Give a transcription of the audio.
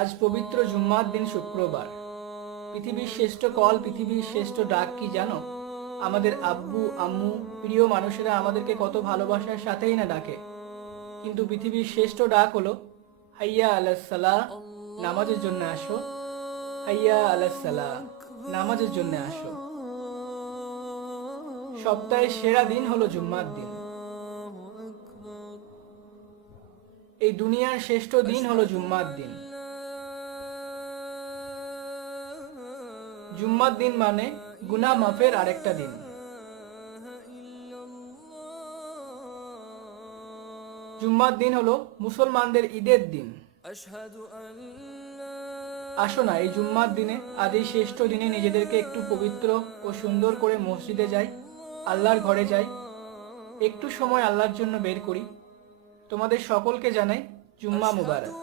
আজ পবিত্র জুম্মার দিন, শুক্রবার। পৃথিবীর শ্রেষ্ঠ কল, পৃথিবীর শ্রেষ্ঠ ডাক কি জানো? আমাদের আব্বু আম্মু, প্রিয় মানুষেরা আমাদেরকে কত ভালোবাসার সাথেই না ডাকে, কিন্তু পৃথিবীর শ্রেষ্ঠ ডাক হলো হাইয়া আলাস সালাহ, নামাজের জন্য আসো। হাইয়া আলাস সালাহ, নামাজের জন্য আসো। সপ্তাহের সেরা দিন হলো জুম্মার দিন। এই দুনিয়ার শ্রেষ্ঠ দিন হলো জুম্মার দিন। জুম্মার দিন মানে গুনাহ মাফের আরেকটা দিন। জুম্মার দিন হলো মুসলমানদের ঈদের দিন। আসো না, এই জুম্মার দিনে, আজ এই শ্রেষ্ঠ দিনে নিজেদেরকে একটু পবিত্র ও সুন্দর করে মসজিদে যাই, আল্লাহর ঘরে যাই, একটু সময় আল্লাহর জন্য বের করি। তোমাদের সকলকে জানাই জুম্মা মুবারক।